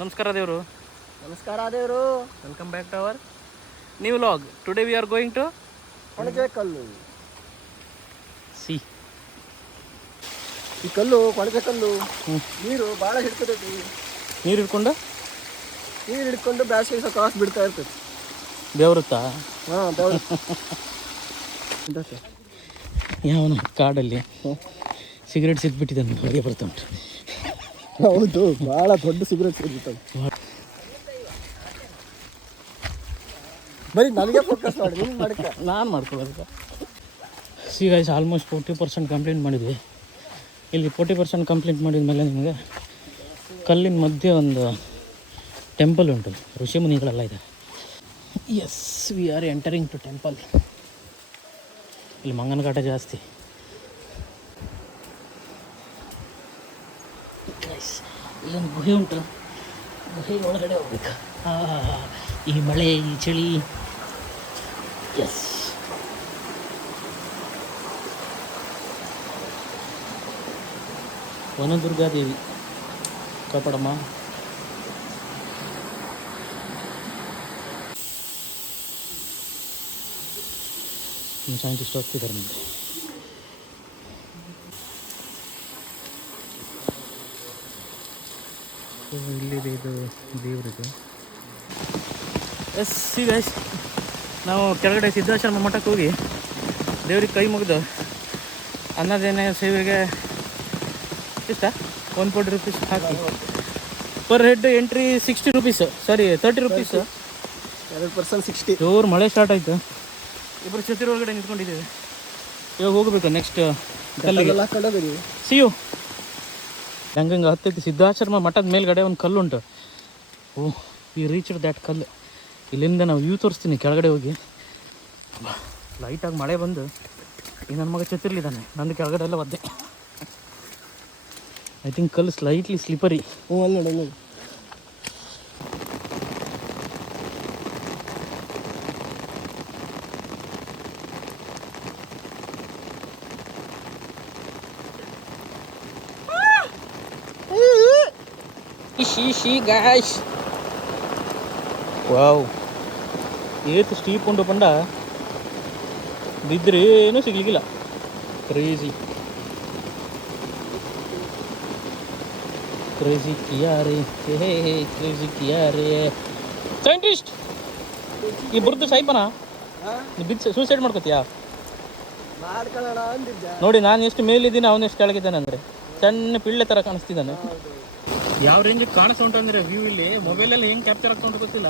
ನಮಸ್ಕಾರ ದೇವರು. ನಮಸ್ಕಾರ ದೇವರು. Welcome back to our new vlog. Today we are going to Konajekallu. See ಈ ಕಲ್ಲು ಕೊಣಜೆಕಲ್ಲು ನೀರು ಭಾಳ ಹಿಡ್ಕೊತೈತಿ. ನೀರು ಹಿಡ್ಕೊಂಡು ಬ್ಯಾಸಿಗೆ ಕ್ರಾಸ್ ಬಿಡ್ತಾ ಇರ್ತೈತಿ. ಬೆವರುತ್ತಾ? ಹಾಂ ಬೆವರು. ಯಾವನು ಕಾಡಲ್ಲಿ ಸಿಗರೇಟ್ ಸಿದ್ಬಿಟ್ಟಿದ್ದಾನೆ, ಹೊಗೆ ಬರ್ತಾ ಉಂಟು. ಹೌದು, ಭಾಳ ದೊಡ್ಡ ಸಿಗರೇಟ್ ಸಿಗ್ಬಿಟ್ಟದು. ಬರೀ ನನಗೆ ಫೋಕಸ್ ಮಾಡಿ, ನೀನು ಮಾಡಕ್ಕೆ ನಾನು ಮಾಡ್ಕೊಳ್ಳೋದು. ಸಿ ಗೈಸ್, ಆಲ್ಮೋಸ್ಟ್ 40% ಕಂಪ್ಲೀಟ್ ಮಾಡಿದ್ವಿ. ಇಲ್ಲಿ 40% ಕಂಪ್ಲೀಟ್ ಮಾಡಿದ ಮೇಲೆ ನಿಮಗೆ ಕಲ್ಲಿನ ಮಧ್ಯೆ ಒಂದು ಟೆಂಪಲ್ ಉಂಟು, ಋಷಿ ಮುನಿಗಳೆಲ್ಲ ಇದೆ. Yes, we are entering to temple. ಇಲ್ಲಿ ಮಂಗನ ಕಾಟ ಜಾಸ್ತಿ. ಇಲ್ಲೊಂದು ಗುಹೆ ಉಂಟು, ಗುಹೆ ಒಳಗಡೆ ಹೋಗ್ಬೇಕು. ಈ ಮಳೆ, ಈ ಚಳಿ. ಎಸ್, ವನದುರ್ಗಾದೇವಿ ಕಾಪಾಡಮ್ಮ. ಸೈಂಟಿಸ್ಟ್ ಹೋಗ್ತಿದ್ದಾರೆ ಮುಂದೆ. ಇಲ್ಲಿದೆ ಇದು ದೇವರಿದು. ಎಸ್ ಸಿ ಗೈಸ್, ನಾವು ಕೆಳಗಡೆ ಸಿದ್ಧಾಶ್ರಮ ಮಠಕ್ಕೆ ಹೋಗಿ ದೇವ್ರಿಗೆ ಕೈ ಮುಗಿದು ಅನ್ನದೇನೆ ಸೇವೆಗೆ ಇಷ್ಟ 140 ರೂಪೀಸ್ ಹಾಕಿ ಪರ್ ಹೆಡ್ ಎಂಟ್ರಿ 60 ರೂಪೀಸ್, ಸಾರಿ 30 ರೂಪೀಸ್. 2% 60. ಜೋರು ಮಳೆ ಸ್ಟಾರ್ಟ್ ಆಯಿತು. ಇಬ್ಬರು ಛತ್ರಿ ಒಳಗಡೆ ನಿಂತ್ಕೊಂಡಿದ್ದೇವೆ. ಇವಾಗ ಹೋಗಬೇಕು ನೆಕ್ಸ್ಟ್ ಕಲ್ಲಿಗೆ. ಸಿಯು ಹಂಗಂಗೆ ಹತ್ತೈತಿ. ಸಿದ್ಧಾಶ್ರಮ ಮಠದ ಮೇಲ್ಗಡೆ ಒಂದು ಕಲ್ಲುಂಟು. ಓಹ್, ವಿ ರೀಚ್ಡ್ ದ್ಯಾಟ್ ಕಲ್ಲು. ಇಲ್ಲಿಂದ ನಾವು ವ್ಯೂ ತೋರಿಸ್ತೀನಿ ಕೆಳಗಡೆ ಹೋಗಿ. ಲೈಟಾಗಿ ಮಳೆ ಬಂದು ಈಗ ನನ್ನ ಮಗ ಛತ್ರಿಲಿದ್ದಾನೆ, ನಂದು ಕೆಳಗಡೆ ಎಲ್ಲ ಒದ್ದೆ. ಐ ಥಿಂಕ್ ಕಲ್ಲು ಸ್ಲೈಟ್ಲಿ ಸ್ಲಿಪರಿ. ಅಲ್ಲಿ ನೋಡಿ. Ishi guys, ವಾವ್, ಏತು ಸ್ಟೀಪ್ ಉಂಟು ಪಂಡ. ಬಿದ್ದರೆ ಏನೂ ಸಿಗ್ಲಿಕ್ಕಿಲ್ಲ. ಕ್ರೇಜಿ ಕ್ರೇಜಿ ಕಿಯಾರೆ, ಹೇ ಕ್ರೇಜಿ ಕಿಯಾರೆ. ಸೈಂಟಿಸ್ಟ್, ಈ ಬುರ್ದು ಸಾಯ್ಪನ ಬಿದ್ದು ಸೂಸೈಡ್ ಮಾಡ್ಕೋತೀಯಾ? ನೋಡಿ, ನಾನು ಎಷ್ಟು ಮೇಲಿದ್ದೀನಿ, ಅವನು ಎಷ್ಟು ಕೆಳಗಿದ್ದಾನೆ ಅಂದರೆ ಸಣ್ಣ ಪಿಳ್ಳೆ ಥರ ಕಾಣಿಸ್ತಿದ್ದಾನೆ. ಯಾವ ರೇಂಜಿಗೆ ಕಾಣಿಸ್ತಾ ಉಂಟು ಅಂದರೆ ವ್ಯೂ ಇಲ್ಲಿ ಮೊಬೈಲಲ್ಲಿ ಹೆಂಗೆ ಕ್ಯಾಪ್ಚರ್ ಆಗ್ತಾ ಉಂಟು ಗೊತ್ತಿಲ್ಲ.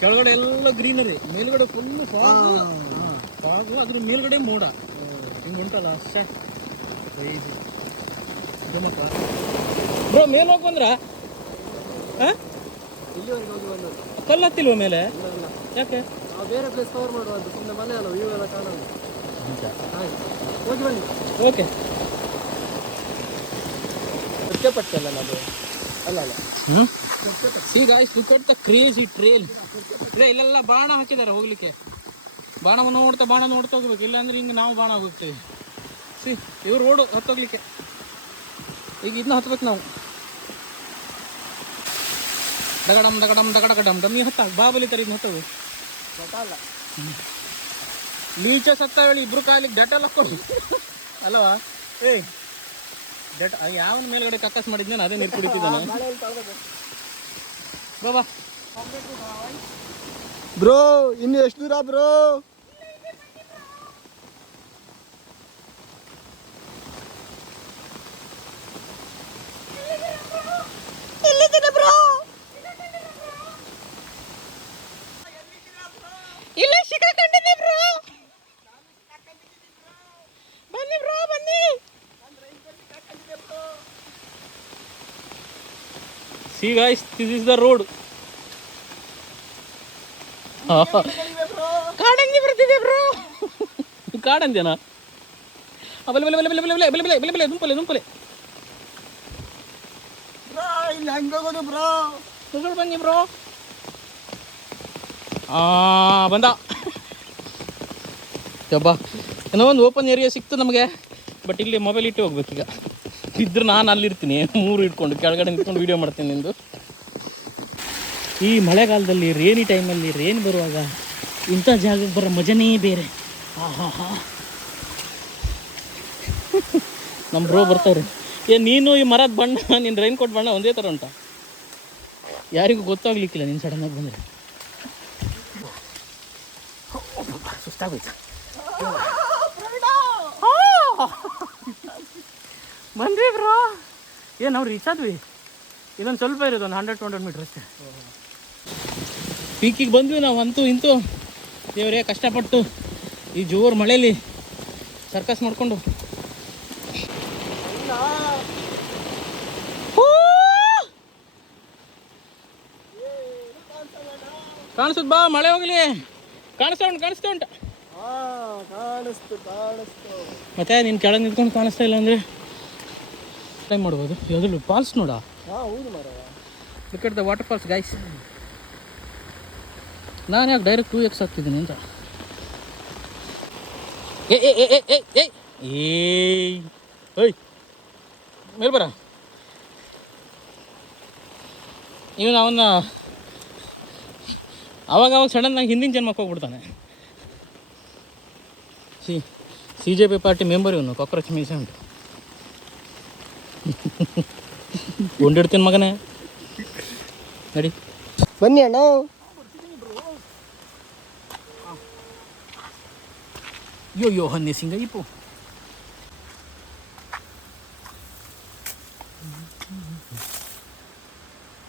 ಕೆಳಗಡೆ ಎಲ್ಲ ಗ್ರೀನರಿ, ಮೇಲ್ಗಡೆ ಫುಲ್ಲು ಫಾಗು, ಅದ್ರ ಮೇಲ್ಗಡೆ ಮೋಡ ಹಿಂಗೆ ಉಂಟಲ್ಲ. ಅಷ್ಟೇ ಕ್ರೇಜಿ. ಬ್ರೋ, ಮೇಲೆ ಹೋಗಿ ಬಂದ್ರ ಕಲ್ಲು ಹತ್ತಿಲ್ವ ಮೇಲೆ? ಯಾಕೆ? ಬೇರೆ ಪ್ಲೇಸ್ ಕವರ್ ಮಾಡುವಂತ, ಸುಮ್ಮನೆ ಮನೆ ಅಲ್ಲ, ವ್ಯೂ ಎಲ್ಲ ಕಾಣೋದು. ಹೋಗಿ ಬನ್ನಿ. ಓಕೆ. ಪಟ್ಟಲ್ಲ ಅದು ಅಲ್ಲ. C guys, look at the crazy trail. ಇಲ್ಲೆಲ್ಲ ಬಾಣ ಹಾಕಿದ್ದಾರೆ ಹೋಗ್ಲಿಕ್ಕೆ. ಬಾಣವನ್ನು ನೋಡ್ತಾ ಹೋಗ್ಬೇಕು, ಇಲ್ಲಾಂದ್ರೆ ಹಿಂಗೆ ನಾವು ಬಾಣ ಹೋಗ್ತೇವೆ. ಸಿ, ಇವ್ರು ರೋಡು ಹತ್ತೋಗ್ಲಿಕ್ಕೆ. ಈಗ ಇದನ್ನ ಹತ್ಬೇಕು ನಾವು. ದಗಡಮ್ ನೀ ಹತ್ತ ಬಾಬಲಿ ತರ ಇದನ್ನ ಹತ್ತೋದು. ಲೀಚ ಸತ್ತ ಹೇಳಿ ಇಬ್ರು ಕಾಲಿಗೆ ಡಟಲ್ ಹಾಕೊಂಡು ಅಲ್ಲವಾ? ಏಯ್, ಯಾವನ ಮೇಲ್ಗಡೆ ಕಕ್ಕಸ್ ಮಾಡಿದ್ನ ಅದೇ ನೀರು ಕುಡಿತಿದ್ದಾನೆ. ಬಾಬಾ ಬ್ರೋ, ಇನ್ನು ಎಷ್ಟು ದೂರ ಬ್ರೋ? ಇಲ್ಲ, ಸಿಕ್ಕಾಕೊಂಡಿದ್ದೆ ಬ್ರೋ. ಬನ್ನಿ ಬ್ರೋ, ಬನ್ನಿ. See guys, this is the road. ಕಾಡಂದಿ ಬರ್ತಿದೆ ಬ್ರೋ. ಕಾಡಂದೇನಾ? ದುಂಪಲೆ ಇಲ್ಲಿ ಹೆಂಗ್ ಹೋಗೋದು ಬ್ರೋ? ಬನ್ನಿ ಬ್ರೋ. ಬಂದ ಯಬ್ಬಾ, ಏನೋ ಒಂದು ಓಪನ್ ಏರಿಯಾ ಸಿಕ್ತು ನಮಗೆ. ಬಟ್ ಇಲ್ಲಿ ಮೊಬೈಲ್ ಇಟ್ಟು ಹೋಗ್ಬೇಕೀಗ. ಇದ್ರೆ ನಾನು ಅಲ್ಲಿರ್ತೀನಿ 3 ಇಟ್ಕೊಂಡು ಕೆಳಗಡೆ ನಿಂತ್ಕೊಂಡು ವೀಡಿಯೋ ಮಾಡ್ತೀನಿ ನಿಂದು. ಈ ಮಳೆಗಾಲದಲ್ಲಿ ರೇನಿ ಟೈಮಲ್ಲಿ ರೇನ್ ಬರುವಾಗ ಇಂಥ ಜಾಗಕ್ಕೆ ಬರೋ ಮಜನೇ ಬೇರೆ. ಆಹಾ ನಮ್ಮ ಬ್ರೋ ಬರ್ತಾವ್ರಿ. ನೀನು ಈ ಮರದ ಬಣ್ಣ ನಿನ್ನ ರೈನ್ ಕೋಟ್ ಬಣ್ಣ ಒಂದೇ ಥರ ಉಂಟ, ಯಾರಿಗೂ ಗೊತ್ತಾಗ್ಲಿಕ್ಕಿಲ್ಲ ನೀನು ಸಡನ್ನಾಗಿ ಬಂದರೆ. ಸುಸ್ತಾಗೋಯ್ತು. ಬಂದ್ವಿ ಬ್ರೋ. ನಾವು ರೀಚ್ ಆದ್ವಿ. ಇದೊಂದು ಸ್ವಲ್ಪ ಇರೋದು, ಒಂದು 100-200 ಮೀಟ್ರ್ ಅಷ್ಟೇ. ಪೀಕಿಗೆ ಬಂದ್ವಿ ನಾವು. ಅಂತೂ ಇಂತೂ ದೇವರೇ ಕಷ್ಟಪಟ್ಟು ಈ ಜೋರು ಮಳೆಯಲ್ಲಿ ಸರ್ಕಸ್ ಮಾಡಿಕೊಂಡು ಕಾಣಿಸುತ್ತೆ. ಬಾ ಮಳೆ ಹೋಗಲಿ. ಕಾಣಿಸ್ತಾ ಉಂಟು. ಮತ್ತೆ ನೀನು ಕೆಳಗೆ ನಿಂತ್ಕೊಂಡು ಕಾಣಿಸ್ತಾ ಇಲ್ಲ ಅಂದರೆ ಟೈಮ್ ಮಾಡ್ಬೋದು. ಯಾವ್ದು ಫಾಲ್ಸ್ ನೋಡ. Look at the waterfalls guys. ನಾನು ಯಾಕೆ ಡೈರೆಕ್ಟ್ 2x ಆಗ್ತಿದ್ದೀನಿ ಅಂತ. ಏಯ್ ಮೇಲ್ ಬರ. ಇವನು ಅವನ್ನ ಅವಾಗ ಸಡನ್ ಆಗಿ ಹಿಂದಿನ ಜನ್ಮಕ್ಕೆ ಹೋಗ್ಬಿಡ್ತಾನೆ. CJP ಪಾರ್ಟಿ ಮೆಂಬರ್ ಇವನು. ಕಾಕ್ರೋಚ್ ಮೀಸೆ ಉಂಟು. ಗುಂಡಿಡ್ತೀನಿ ಮಗನೇ, ನಡಿ ಬನ್ನಿ ಅಣ್ಣ. ಯೋ ಹನ್ನಿ ಸಿಂಗ ಇಪ್ಪು.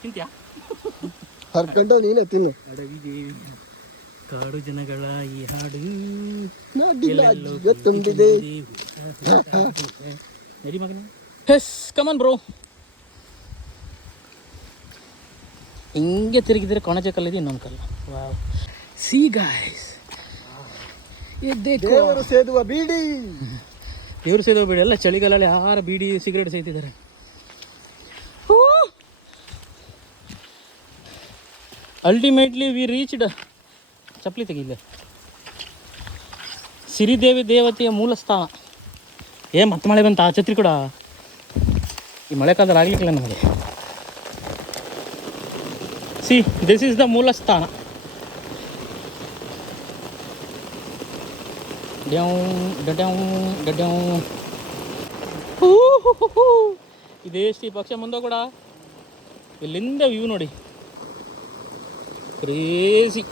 ತಿಂತ್ಯಾ? ಹರ್ಕೊಂಡು ನೀನೇ ತಿನ್ನು. ಅಡವಿಗೆ ಕಾಡು ಜನಗಳ ಈ ಹಾಡು ತುಂಬಿದೆ. ನಡಿ ಮಗನೇ. Yes come on bro. ಹಿಂಗೆ ತಿರುಗಿದ್ರೆ ಕೊಣಜೆ ಕಲ್ಲಿದೆ, ಇನ್ನೊಂದು ಕಲ್ಲು. ವಾವ್. ಸಿ ಗಾಯ್ಸ್, ದೇವರು ಸೇದುವ ಬೀಡಿ. ದೇವರು ಸೇದುವ ಬೀಡಿ ಎಲ್ಲ ಚಳಿಗಾಲಲ್ಲಿ ಯಾರು ಬೀಡಿ ಸಿಗರೇಟ್ ಸೇತಿದ್ದಾರೆ. Ultimately we reached. ಚಪ್ಪಲಿ ತೆಗಿಲ್ಲ. ಸಿರಿದೇವಿ ದೇವತೆಯ ಮೂಲ ಸ್ಥಾನ. ಮತ್ತೆ ಮಳೆ ಬಂತ. ಛತ್ರಿ ಕೂಡ ಈ ಮಳೆಕಾಲದಲ್ಲಿ ಆಗ್ಲಿಕ್ಕಿಲ್ಲ ನಮಗೆ. ಸಿ ದಿಸ್ ಈಸ್ ದ ಮೂಲ ಸ್ಥಾನ. ಇದೆಷ್ಟು ಈ ಪಕ್ಷ ಮುಂದೆ ಕೂಡ. ಇಲ್ಲಿಂದ ವ್ಯೂ ನೋಡಿ, ಕ್ರೇಜಿ.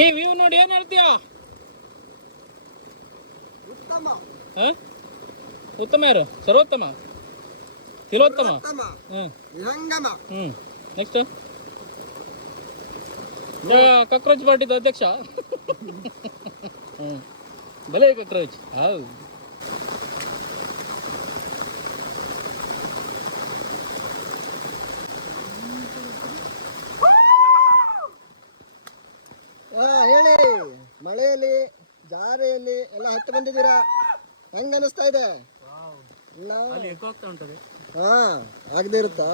ಈ ವ್ಯೂ ನೋಡಿ ಏನು ಹೇಳ್ತೀಯ? ಉತ್ತಮ ಯಾರು? ಸರ್ವೋತ್ತಮ, ತಿಲೋತ್ತಮ. ನೆಕ್ಸ್ಟ್ ಕಾಕ್ರೋಚ್ ಪಾರ್ಟಿದ ಅಧ್ಯಕ್ಷ. ಭಲೇ ಕಾಕ್ರೋಚ್. ಹೌದು. ಹೇಳಿ, ಮಳೆಯಲ್ಲಿ ಜಾರೆಯಲ್ಲಿ ಎಲ್ಲ ಹತ್ತು ಬಂದಿದ್ದೀರಾ, ಹೆಂಗ ಅನಿಸ್ತಾ ಇದೆ? ಆಗದೆ ಇರುತ್ತಾ?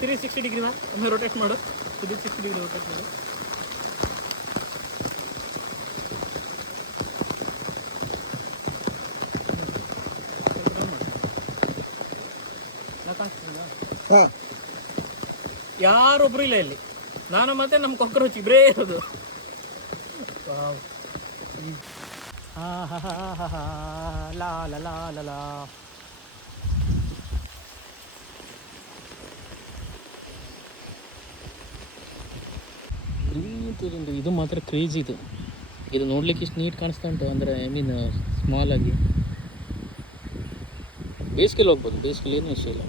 360 ಡಿಗ್ರಿನ ಒಮ್ಮೆ ರೊಟೇಟ್ ಮಾಡು. 360 ಡಿಗ್ರಿ ರೊಟೇಟ್ ಮಾಡು. ಯಾರೊಬ್ರು ಇಲ್ಲ ಇಲ್ಲಿ. ನಾನು ಮತ್ತೆ ನಮ್ಮ ಕಾಕ್ರೋಚ್ ಇಬ್ಬರೇ ಇರೋದು. ಲಾ ಲಾ ಲಾ ಲಾ ಲಾ. ಇದು ಮಾತ್ರ ಕ್ರೇಜಿ. ಇದು ನೋಡ್ಲಿಕ್ಕೆ ಇಷ್ಟು ನೀಟ್ ಕಾಣಿಸ್ತಾ ಉಂಟು. ಅಂದರೆ ಐ ಮೀನ್ ಸ್ಮಾಲ್ ಆಗಿ. ಬೇಸಿಗೆಲಿ ಹೋಗ್ಬೋದು, ಬೇಸಿಗೆಲಿ ಏನೂ ಇಷ್ಟ ಇಲ್ಲ.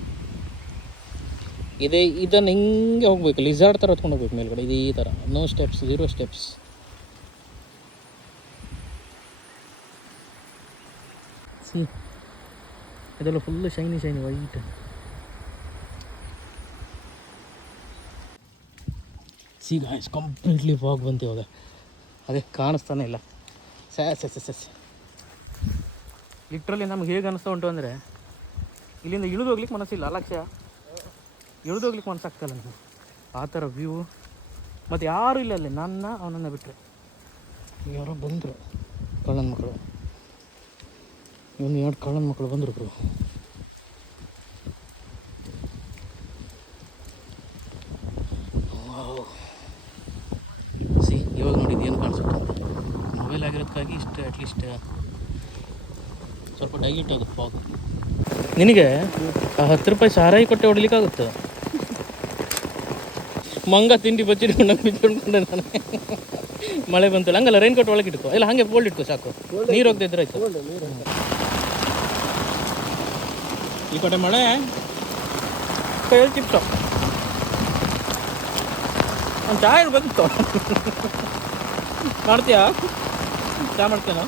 ಇದನ್ನು ಹಿಂಗೆ ಹೋಗ್ಬೇಕು, ಲಿಸಾರ್ಡ್ ಥರ ಹೊತ್ಕೊಂಡು ಹೋಗ್ಬೇಕು ಮೇಲ್ಗಡೆ. ಇದೇ ಥರ, ನೋ ಸ್ಟೆಪ್ಸ್, 0 ಸ್ಟೆಪ್ಸ್. ಸಿ ಇದೆಲ್ಲ full shiny white. C guys, completely fog ಬಂತು ಇವಾಗ. ಅದೇ ಕಾಣಿಸ್ತಾನೆ ಇಲ್ಲ. ಸಸ್ ಲಿಟ್ರಲಿ ನಮ್ಗೆ ಹೇಗೆ ಅನಿಸ್ತಾ ಉಂಟು ಅಂದರೆ, ಇಲ್ಲಿಂದ ಇಳಿದು ಹೋಗ್ಲಿಕ್ಕೆ ಮನಸ್ಸಿಲ್ಲ. ಅಲಕ್ಷ್ಯ ಇಳಿದು ಹೋಗ್ಲಿಕ್ಕೆ ಮನಸ್ಸಾಗ್ತಲ್ಲ ನನಗೆ. ಆ ಥರ ವ್ಯೂ. ಮತ್ತು ಯಾರೂ ಇಲ್ಲ ಅಲ್ಲಿ, ಅವನನ್ನು ಬಿಟ್ಟರೆ. ಯಾರೋ ಬಂದರು. ಕಳ್ಳನ ಮಕ್ಕಳು, ಇವನು 2 ಕಳ್ಳನ ಮಕ್ಕಳು ಬಂದರು ಬ್ರೋ. ಸಿ ಇವಾಗ ನೋಡಿದ್ದು ಏನು ಕಾಣಿಸುತ್ತೆ ಅಂತ. ಮೊಬೈಲ್ ಆಗಿರೋದಕ್ಕಾಗಿ ಇಷ್ಟು ಅಟ್ಲೀಸ್ಟ್ ಸ್ವಲ್ಪ ಡೈಲ್ಯೂಟ್ ಆಗುತ್ತೆ ಫಾಗ್. ನಿನಗೆ 10 ರೂಪಾಯಿ ಸಾರಾಯಿ ಕೊಟ್ಟೆ ಹೊಡಿಲಿಕ್ಕಾಗುತ್ತೆ. ಮಂಗ ತಿಂಡಿ ಬಚ್ಚಿಟ್ಕೊಂಡು ಬಿಚ್ಚಿಟ್ಕೊಂಡೆ ನಾನು. ಮಳೆ ಬಂತಲ್ಲ, ಹಂಗಲ್ಲ ರೈನ್ ಕೋಟ್ ಒಳಗೆ ಇಟ್ಕೋ, ಇಲ್ಲ ಹಾಗೆ ಫೋಲ್ಡ್ ಇಟ್ಕೋ ಸಾಕು, ನೀರು ಹೋಗದೆ ಇದ್ರೆ ಆಯ್ತು. ಈ ಕಡೆ ಮಳೆ ಕೈಯಲ್ಲಿ ಚಿಪ್ಸು ಒಂದು ಚಹಾ ಇರ್ಬೇಕಿತ್ತು. ಮಾಡ್ತೀಯಾ? ಚಹಾ ಮಾಡ್ತೇನೋ?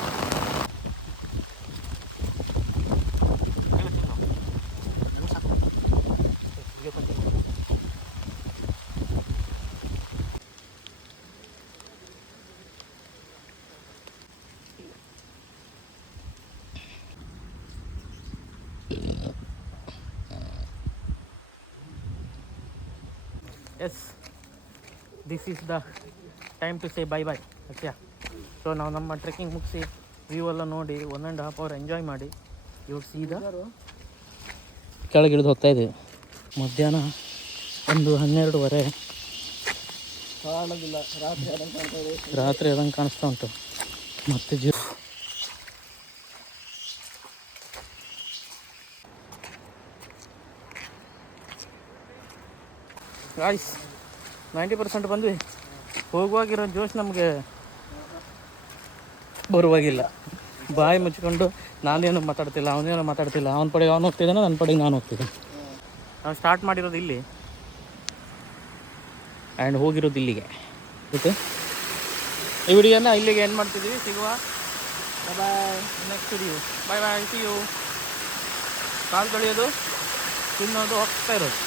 Yes, this is the time to say bye bye. Okay, so ನಾವು ನಮ್ಮ ಟ್ರೆಕ್ಕಿಂಗ್ ಮುಗಿಸಿ ವ್ಯೂ ಎಲ್ಲ ನೋಡಿ 1.5 hour ಎಂಜಾಯ್ ಮಾಡಿ ಇವ್ರು ಸೀದಾ ಕೆಳಗಿಳಿದು ಹೋಗ್ತಾ ಇದ್ದೀವಿ. ಮಧ್ಯಾಹ್ನ 12:30 ಕಾಣೋದಿಲ್ಲ, ರಾತ್ರಿ ಅದಂಗೆ ಕಾಣಿಸ್ತಾ ಉಂಟು. ಮತ್ತೆ ಗಾಯ್ಸ್ 90% ಬಂದ್ವಿ. ಹೋಗುವಾಗಿರೋ ಜೋಶ್ ನಮಗೆ ಬರುವಾಗಿಲ್ಲ. ಬಾಯಿ ಮುಚ್ಕೊಂಡು ನಾನೇನು ಮಾತಾಡ್ತಿಲ್ಲ, ಅವನೇನು ಮಾತಾಡ್ತಿಲ್ಲ. ಅವನ ಪಡೆಗೆ ಅವನು ಹೋಗ್ತಿದ್ದಾನೆ, ನನ್ನ ಪಡೆಗೆ ನಾನು ಹೋಗ್ತಿದ್ದೆ. ನಾವು ಸ್ಟಾರ್ಟ್ ಮಾಡಿರೋದು ಇಲ್ಲಿ ಆ್ಯಂಡ್ ಹೋಗಿರೋದು ಇಲ್ಲಿಗೆ. ಓಕೆ, ಈ ವಿಡಿಯೋನ ಇಲ್ಲಿಗೆ ಏನು ಮಾಡ್ತಿದ್ದೀವಿ. ಸಿಗುವ bye next video. Bye bye, see you. ಕಾಲು ತೊಳೆಯೋದು, ತಿನ್ನೋದು, ಹೋಗ್ತಾ ಇರೋದು.